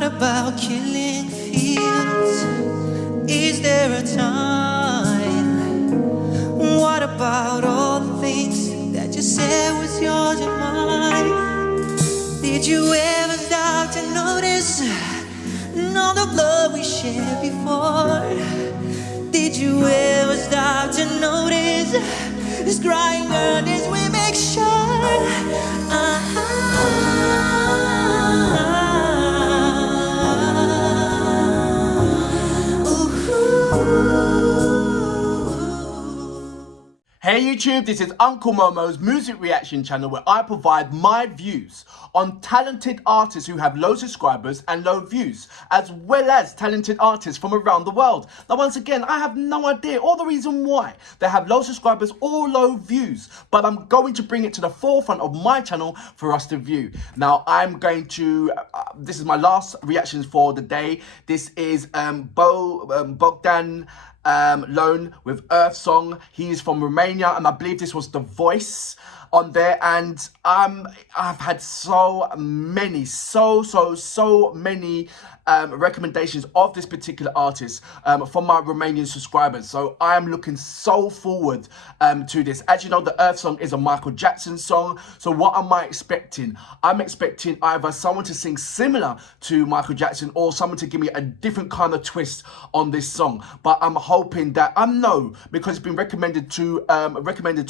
What about killing fields? Is there a time? What about all the things that you said was yours and mine? Did you ever stop to notice all the love we shared before? Did you ever stop to notice this crying earth as we make sure? Hey YouTube, this is Uncle Momo's music reaction channel where I provide my views on talented artists who have low subscribers and low views, as well as talented artists from around the world. Now once again, I have no idea or the reason why they have low subscribers or low views, but I'm going to bring it to the forefront of my channel for us to view. Now I'm going to, this is my last reactions for the day. This is Bogdan Ioan with Earth Song. He is from Romania and I believe this was the voice on there, and I've had so many recommendations of this particular artist from my Romanian subscribers, so I am looking so forward to this. As you know, the Earth Song is a Michael Jackson song, so what am I expecting? I'm expecting either someone to sing similar to Michael Jackson or someone to give me a different kind of twist on this song, but I'm hoping that because it's been recommended to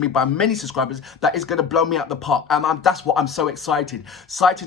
me by many subscribers, that it's going to blow me out the park, and that's what I'm so excited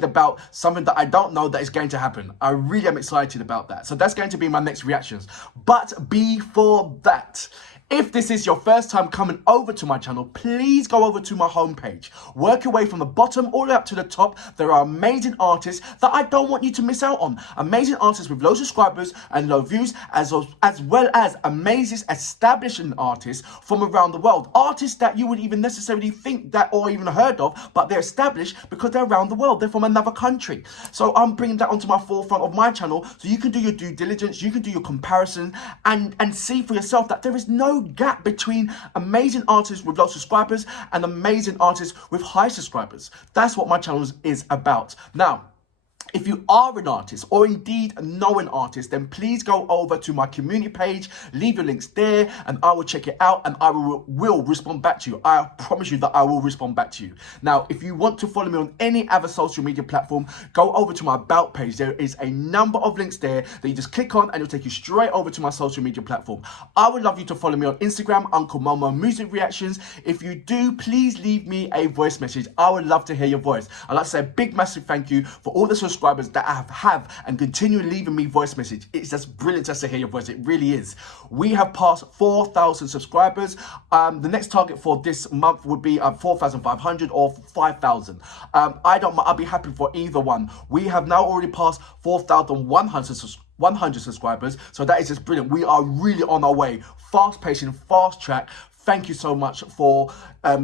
about, something that I don't know that is going to happen. I really am excited about that, so that's going to be my next reactions. But before that, if this is your first time coming over to my channel, please go over to my homepage. Work your way from the bottom all the way up to the top. There are amazing artists that I don't want you to miss out on. Amazing artists with low subscribers and low views, as well as amazing establishing artists from around the world. Artists that you wouldn't even necessarily think that or even heard of, but they're established because they're around the world. They're from another country. So I'm bringing that onto my forefront of my channel so you can do your due diligence, you can do your comparison, and see for yourself that there is no gap between amazing artists with low subscribers and amazing artists with high subscribers. That's what my channel is about. Now, if you are an artist or indeed know an artist, then please go over to my community page, leave your links there, and I will check it out and I will respond back to you. I promise you that I will respond back to you. Now, if you want to follow me on any other social media platform, go over to my About page. There is a number of links there that you just click on and it'll take you straight over to my social media platform. I would love you to follow me on Instagram, Uncle Momo Music Reactions. If you do, please leave me a voice message. I would love to hear your voice. I'd like to say a big, massive thank you for all the subscribers that have and continue leaving me voice message. It's just brilliant just to hear your voice. It really is. We have passed 4,000 subscribers. The next target for this month would be 4,500 or 5,000. I'll be happy for either one. We have now already passed 4,100 subscribers, so that is just brilliant. We are really on our way, fast pacing, fast track. Thank you so much for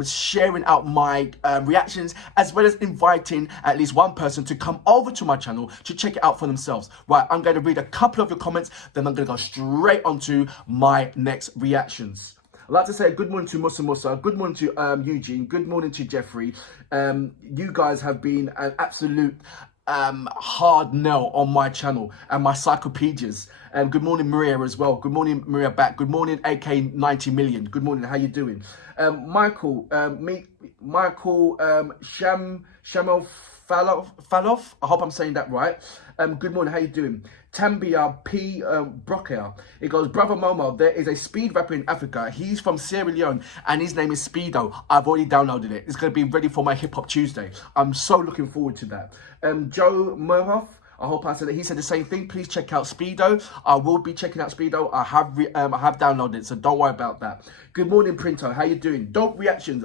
sharing out my reactions, as well as inviting at least one person to come over to my channel to check it out for themselves. Right, I'm going to read a couple of your comments, then I'm going to go straight onto my next reactions. I'd like to say good morning to Musa, good morning to Eugene, good morning to Jeffrey. You guys have been an absolute hard nail on my channel and my encyclopedias. Good morning Maria as well. Good morning Maria back. Good morning AK 90 million. Good morning, how you doing? Michael Shamel Faloff, I hope I'm saying that right. Good morning, how you doing? Tambia P. Brocker. It goes, Brother Momo, there is a speed rapper in Africa. He's from Sierra Leone and his name is Speedo. I've already downloaded it. It's going to be ready for my Hip Hop Tuesday. I'm so looking forward to that. Joe Merhoff, I hope I said that. He said the same thing. Please check out Speedo. I will be checking out Speedo. I have downloaded it, so don't worry about that. Good morning, Printo. How you doing? Dope reactions.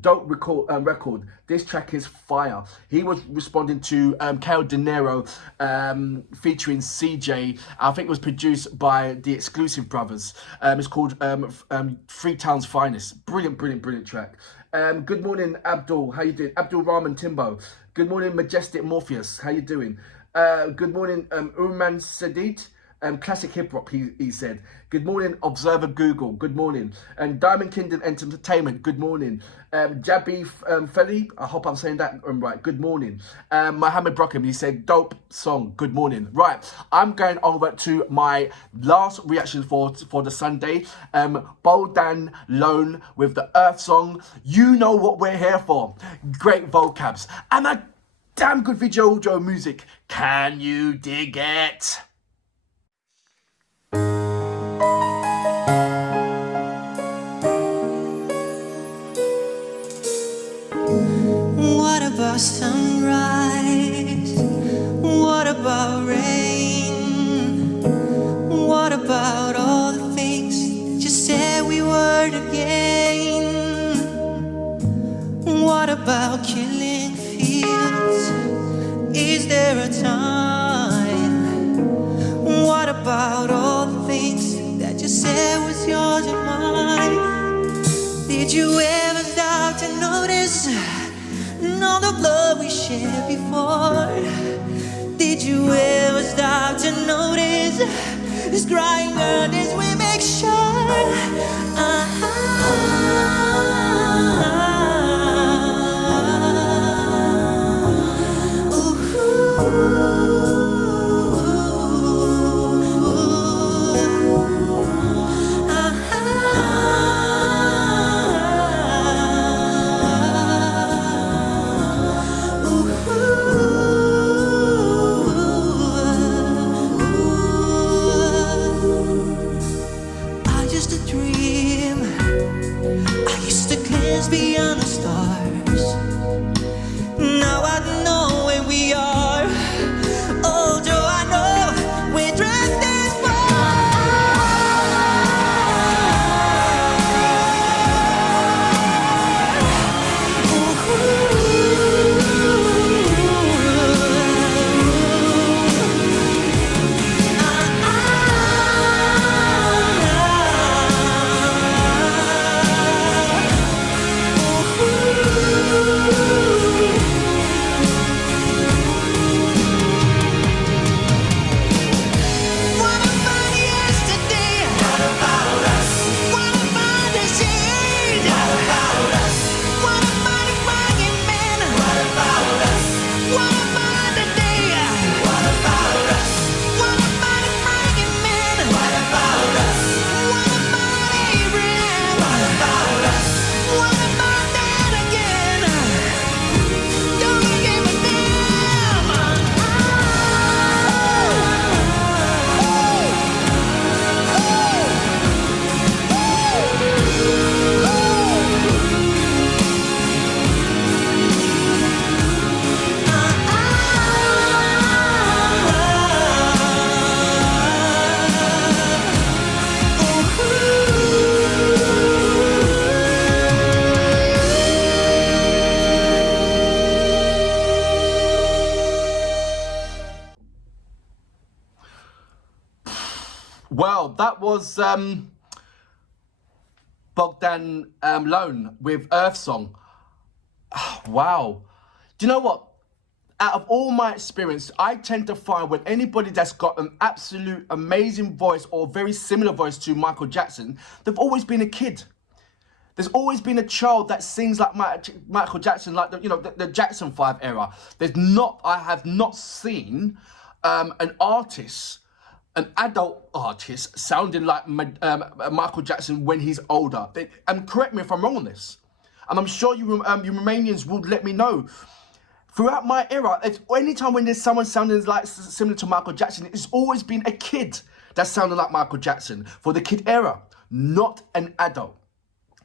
Dope record. This track is fire. He was responding to Kale De Niro featuring CJ. I think it was produced by the Exclusive Brothers. It's called Freetown's Finest. Brilliant track. Good morning, Abdul. How you doing? Abdul Rahman Timbo. Good morning, Majestic Morpheus. How you doing? Good morning, Urman Sadid. Classic hip hop, he said. Good morning, Observer Google. Good morning. And Diamond Kingdom Entertainment. Good morning. Jabi Feli, I hope I'm saying that right. Good morning. Mohammed Brockham, he said, dope song. Good morning. Right, I'm going over to my last reaction for the Sunday. Bogdan Ioan with the Earth song. You know what we're here for. Great vocabs. And a damn good video audio music. Can you dig it? What about sunrise? What about rain? What about all the things that you said we weren't again? What about killing fields? Is there a time? What about all the things that you said was yours and mine? Did you ever stop to notice all the blood we shared before? Did you ever stop to notice this crying earth as we make sure? Beyond the stars, now I know where we are. Oh, do I know we're drifting Well, that was Bogdan Ioan with Earth Song. Wow. Do you know what? Out of all my experience, I tend to find when anybody that's got an absolute amazing voice or very similar voice to Michael Jackson, they've always been a kid. There's always been a child that sings like Michael Jackson, like the Jackson 5 era. I have not seen an artist, an adult artist, sounding like Michael Jackson when he's older. And correct me if I'm wrong on this. And I'm sure you Romanians would let me know. Throughout my era, anytime when there's someone sounding like similar to Michael Jackson, it's always been a kid that sounded like Michael Jackson for the kid era, not an adult.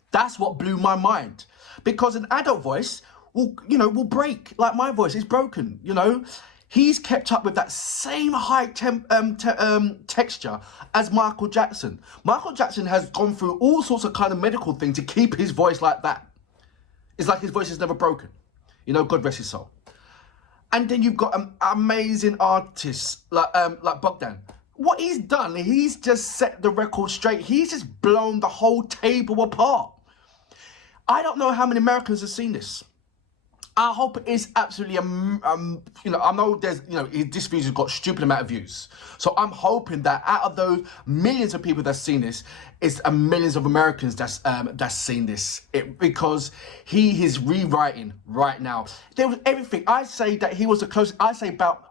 That's what blew my mind, because an adult voice will break. Like my voice is broken. He's kept up with that same high texture as Michael Jackson. Michael Jackson has gone through all sorts of kind of medical things to keep his voice like that. It's like his voice is never broken. God rest his soul. And then you've got amazing artists like Bogdan. What he's done, he's just set the record straight. He's just blown the whole table apart. I don't know how many Americans have seen this. I hope it is absolutely, you know, I know there's, you know, this video's got stupid amount of views. So I'm hoping that out of those millions of people that's seen this, it's millions of Americans that's seen this. Because he is rewriting right now. There was everything. I say that he was the closest, I say about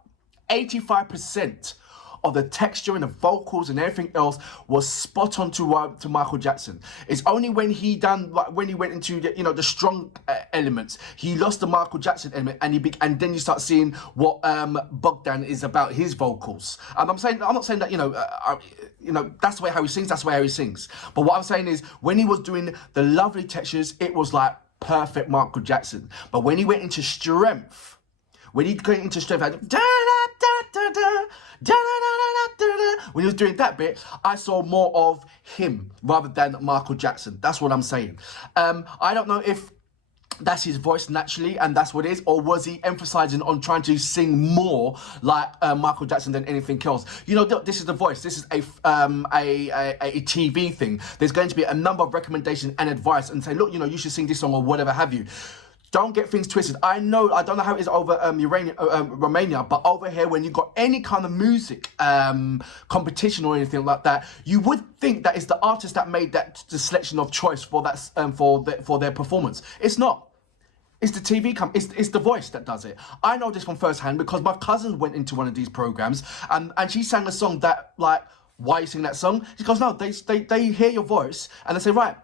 85% of the texture and the vocals and everything else was spot on to Michael Jackson. It's only when he went into the, you know, the strong elements, he lost the Michael Jackson element, and then you start seeing what Bogdan is about, his vocals. And I'm not saying that, you know, that's the way how he sings, that's the way how he sings. But what I'm saying is, when he was doing the lovely textures, it was like perfect Michael Jackson. But when he went into strength, like, when he was doing that bit, I saw more of him rather than Michael Jackson. That's what I'm saying. I don't know if that's his voice naturally and that's what it is, or was he emphasizing on trying to sing more like Michael Jackson than anything else? You know, this is The Voice. This is a TV thing. There's going to be a number of recommendations and advice and say, look, you know, you should sing this song or whatever have you. Don't get things twisted. I don't know how it is over Romania, but over here, when you got any kind of music competition or anything like that, you would think that it's the artist that made that the selection of choice for that for their performance. It's not. It's the TV it's The Voice that does it. I know this from first hand because my cousin went into one of these programs and she sang a song that, like, why are you singing that song? She goes, no, they hear your voice and they say, right,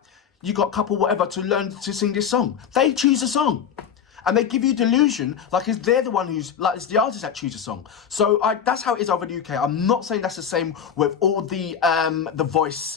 you got a couple whatever to learn to sing this song. They choose a song. And they give you delusion like they're the one who's, like, it's the artist that chooses a song. So that's how it is over the UK. I'm not saying that's the same with all the Voice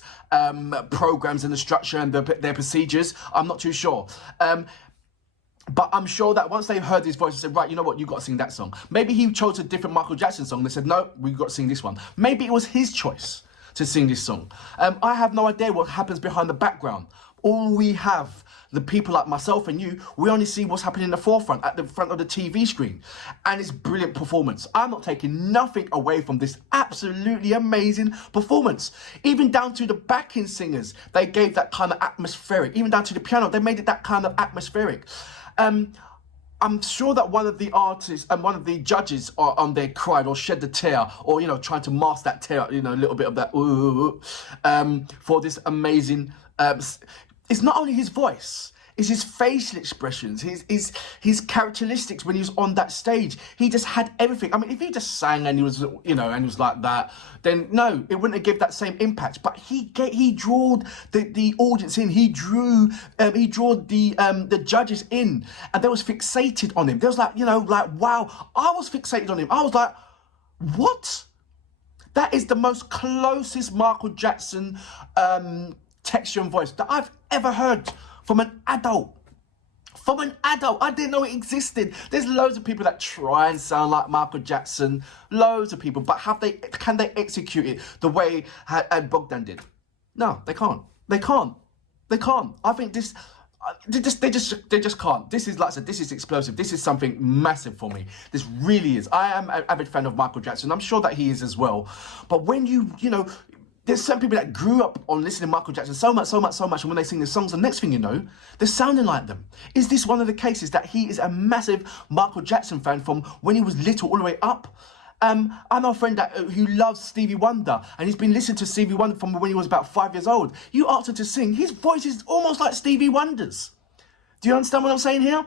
programs and the structure and their procedures. I'm not too sure. But I'm sure that once they've heard his voice, they said, right, you know what, you've got to sing that song. Maybe he chose a different Michael Jackson song. They said, no, we've got to sing this one. Maybe it was his choice to sing this song. I have no idea what happens behind the background. All we have, the people like myself and you, we only see what's happening in the forefront, at the front of the TV screen. And it's brilliant performance. I'm not taking nothing away from this absolutely amazing performance. Even down to the backing singers, they gave that kind of atmospheric. Even down to the piano, they made it that kind of atmospheric. I'm sure that one of the artists and one of the judges are on there cried or shed a tear or, you know, trying to mask that tear, you know, a little bit of that for this amazing. It's not only his voice, it's his facial expressions, his characteristics when he was on that stage. He just had everything. I mean, if he just sang and he was, you know, and he was like that, then no, it wouldn't have given that same impact. But he drew the audience in. He drew the judges in, and they was fixated on him. They was like, you know, like, wow. I was fixated on him. I was like, what? That is the most closest Michael Jackson texture and voice that I've ever heard from an adult. From an adult. I didn't know it existed. There's loads of people that try and sound like Michael Jackson. Loads of people. But can they execute it the way Bogdan did? No, they can't. They can't. They can't. I think this... They just can't. This is, like I said, this is explosive. This is something massive for me. This really is. I am an avid fan of Michael Jackson. I'm sure that he is as well. But when you know... There's some people that grew up on listening to Michael Jackson so much, and when they sing the songs, the next thing you know, they're sounding like them. Is this one of the cases that he is a massive Michael Jackson fan from when he was little all the way up? I know a friend who loves Stevie Wonder, and he's been listening to Stevie Wonder from when he was about 5 years old. You asked him to sing, his voice is almost like Stevie Wonder's. Do you understand what I'm saying here?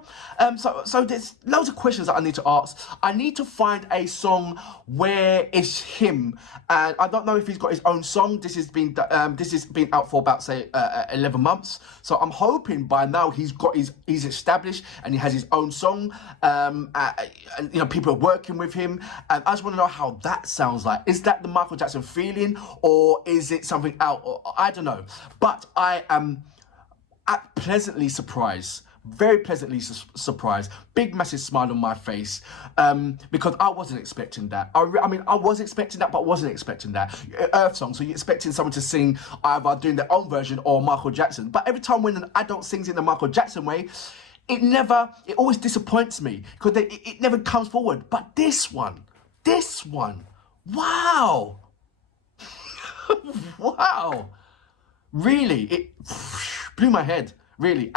So there's loads of questions that I need to ask. I need to find a song where it's him. And I don't know if he's got his own song. This has been out for about, say, 11 months. So I'm hoping by now he's established and he has his own song. And you know, people are working with him. And I just want to know how that sounds like. Is that the Michael Jackson feeling, or is it something out? I don't know. But I am pleasantly surprised. Very pleasantly surprised. Big massive smile on my face, because I wasn't expecting that. I mean, I was expecting that, but wasn't expecting that. Earth song, so you're expecting someone to sing either doing their own version or Michael Jackson. But every time when an adult sings in the Michael Jackson way, it always disappoints me because it never comes forward. But this one, wow, wow, really, it blew my head. Really,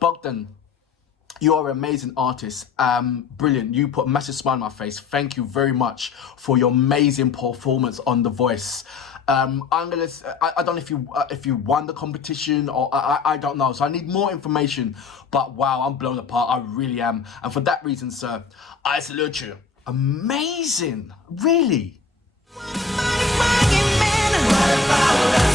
Bogdan, You're an amazing artist. Brilliant. You put a massive smile on my face. Thank you very much for your amazing performance on The Voice. I don't know if you won the competition, or I don't know. So I need more information. But wow, I'm blown apart. I really am. And for that reason, sir, I salute you. Amazing. Really. What about